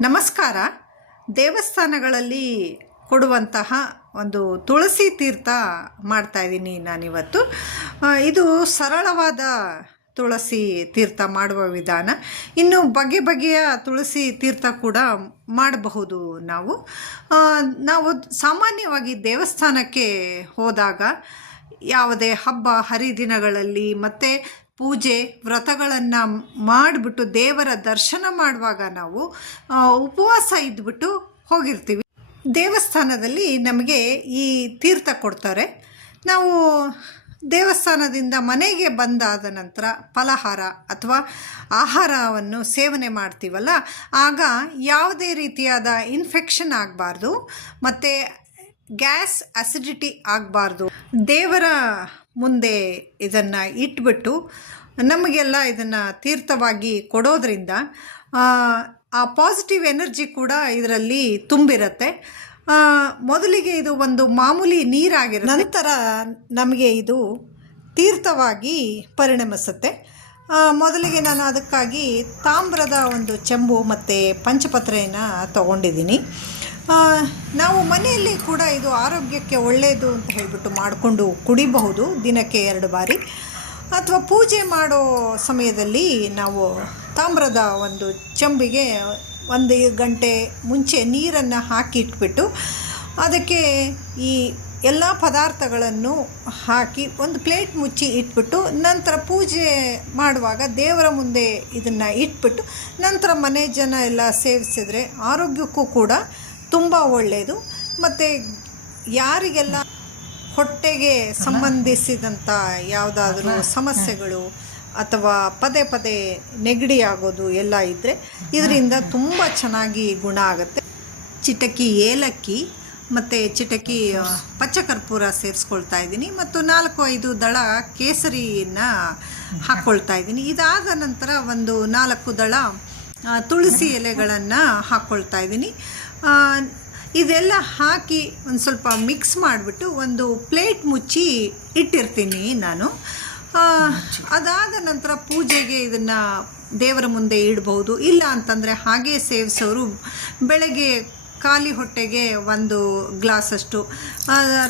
ನಮಸ್ಕಾರ. ದೇವಸ್ಥಾನಗಳಲ್ಲಿ ಕೊಡುವಂತಹ ಒಂದು ತುಳಸಿ ತೀರ್ಥ ಮಾಡ್ತಾಯಿದ್ದೀನಿ ನಾನಿವತ್ತು. ಇದು ಸರಳವಾದ ತುಳಸಿ ತೀರ್ಥ ಮಾಡುವ ವಿಧಾನ. ಇನ್ನು ಬಗೆ ಬಗೆಯ ತುಳಸಿ ತೀರ್ಥ ಕೂಡ ಮಾಡಬಹುದು ನಾವು. ನಾವು ಸಾಮಾನ್ಯವಾಗಿ ದೇವಸ್ಥಾನಕ್ಕೆ ಹೋದಾಗ ಯಾವುದೇ ಹಬ್ಬ, ಹರಿದಿನಗಳಲ್ಲಿ ಮತ್ತು ಪೂಜೆ ವ್ರತಗಳನ್ನು ಮಾಡಿಬಿಟ್ಟು ದೇವರ ದರ್ಶನ ಮಾಡುವಾಗ ನಾವು ಉಪವಾಸ ಇದ್ಬಿಟ್ಟು ಹೋಗಿರ್ತೀವಿ. ದೇವಸ್ಥಾನದಲ್ಲಿ ನಮಗೆ ಈ ತೀರ್ಥ ಕೊಡ್ತಾರೆ. ನಾವು ದೇವಸ್ಥಾನದಿಂದ ಮನೆಗೆ ಬಂದಾದ ನಂತರ ಫಲಹಾರ ಅಥವಾ ಆಹಾರವನ್ನು ಸೇವನೆ ಮಾಡ್ತೀವಲ್ಲ, ಆಗ ಯಾವುದೇ ರೀತಿಯಾದ ಇನ್ಫೆಕ್ಷನ್ ಆಗಬಾರ್ದು, ಮತ್ತು ಗ್ಯಾಸ್ ಅಸಿಡಿಟಿ ಆಗಬಾರ್ದು. ದೇವರ ಮುಂದೆ ಇದನ್ನು ಇಟ್ಬಿಟ್ಟು ನಮಗೆಲ್ಲ ಇದನ್ನು ತೀರ್ಥವಾಗಿ ಕೊಡೋದ್ರಿಂದ ಆ, ಪಾಸಿಟಿವ್ ಎನರ್ಜಿ ಕೂಡ ಇದರಲ್ಲಿ ತುಂಬಿರುತ್ತೆ. ಮೊದಲಿಗೆ ಇದು ಒಂದು ಮಾಮೂಲಿ ನೀರಾಗಿರುತ್ತೆ. ನಂತರ ನಮಗೆ ಇದು ತೀರ್ಥವಾಗಿ ಪರಿಣಮಿಸುತ್ತೆ. ಮೊದಲಿಗೆ ನಾನು ಅದಕ್ಕಾಗಿ ತಾಮ್ರದ ಒಂದು ಚೆಂಬು ಮತ್ತು ಪಂಚಪತ್ರೆಯನ್ನು ತಗೊಂಡಿದ್ದೀನಿ. ನಾವು ಮನೆಯಲ್ಲಿ ಕೂಡ ಇದು ಆರೋಗ್ಯಕ್ಕೆ ಒಳ್ಳೆಯದು ಅಂತ ಹೇಳಿಬಿಟ್ಟು ಮಾಡಿಕೊಂಡು ಕುಡಿಬಹುದು ದಿನಕ್ಕೆ ಎರಡು ಬಾರಿ. ಅಥವಾ ಪೂಜೆ ಮಾಡೋ ಸಮಯದಲ್ಲಿ ನಾವು ತಾಮ್ರದ ಒಂದು ಚಂಬಿಗೆ ಒಂದು ಗಂಟೆ ಮುಂಚೆ ನೀರನ್ನು ಹಾಕಿ ಇಟ್ಬಿಟ್ಟು ಅದಕ್ಕೆ ಈ ಎಲ್ಲ ಪದಾರ್ಥಗಳನ್ನು ಹಾಕಿ ಒಂದು ಪ್ಲೇಟ್ ಮುಚ್ಚಿ ಇಟ್ಬಿಟ್ಟು ನಂತರ ಪೂಜೆ ಮಾಡುವಾಗ ದೇವರ ಮುಂದೆ ಇದನ್ನು ಇಟ್ಬಿಟ್ಟು ನಂತರ ಮನೆ ಜನ ಎಲ್ಲ ಸೇವಿಸಿದರೆ ಆರೋಗ್ಯಕ್ಕೂ ಕೂಡ ತುಂಬ ಒಳ್ಳೆಯದು ಮತ್ತು ಯಾರಿಗೆಲ್ಲ ಹೊಟ್ಟೆಗೆ ಸಂಬಂಧಿಸಿದಂಥ ಯಾವುದಾದ್ರೂ ಸಮಸ್ಯೆಗಳು ಅಥವಾ ಪದೇ ಪದೇ ನೆಗಡಿ ಆಗೋದು ಎಲ್ಲ ಇದ್ದರೆ ಇದರಿಂದ ತುಂಬ ಚೆನ್ನಾಗಿ ಗುಣ ಆಗುತ್ತೆ. ಚಿಟಕಿ ಏಲಕ್ಕಿ ಮತ್ತು ಚಿಟಕಿ ಪಚ್ಚ ಪಚ್ಚಕರ್ಪೂರ ಸೇರಿಸ್ಕೊಳ್ತಾ ಇದ್ದೀನಿ ಮತ್ತು ನಾಲ್ಕು ಐದು ದಳ ಕೇಸರಿಯನ್ನು ಹಾಕ್ಕೊಳ್ತಾ ಇದ್ದೀನಿ. ಇದಾದ ನಂತರ ಒಂದು ನಾಲ್ಕು ದಳ ತುಳಸಿ ಎಲೆಗಳನ್ನು ಹಾಕ್ಕೊಳ್ತಾ ಇದ್ದೀನಿ. ಇದೆಲ್ಲ ಹಾಕಿ ಒಂದು ಸ್ವಲ್ಪ ಮಿಕ್ಸ್ ಮಾಡಿಬಿಟ್ಟು ಒಂದು ಪ್ಲೇಟ್ ಮುಚ್ಚಿ ಇಟ್ಟಿರ್ತೀನಿ ನಾನು. ಅದಾದ ನಂತರ ಪೂಜೆಗೆ ಇದನ್ನು ದೇವರ ಮುಂದೆ ಇಡ್ಬೋದು ಇಲ್ಲ ಅಂತಂದರೆ ಹಾಗೆ ಸೇವಿಸೋರು ಬೆಳಗ್ಗೆ ಖಾಲಿ ಹೊಟ್ಟೆಗೆ ಒಂದು ಗ್ಲಾಸಷ್ಟು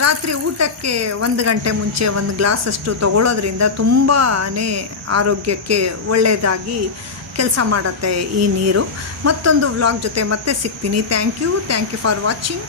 ರಾತ್ರಿ ಊಟಕ್ಕೆ ಒಂದು ಗಂಟೆ ಮುಂಚೆ ಒಂದು ಗ್ಲಾಸಷ್ಟು ತಗೊಳ್ಳೋದ್ರಿಂದ ತುಂಬಾ ಆರೋಗ್ಯಕ್ಕೆ ಒಳ್ಳೆಯದಾಗಿ ಕೆಲಸ ಮಾಡುತ್ತೆ ಈ ನೀರು. ಮತ್ತೊಂದು ವ್ಲಾಗ್ ಜೊತೆ ಮತ್ತೆ ಸಿಗ್ತೀನಿ. Thank you thank you for watching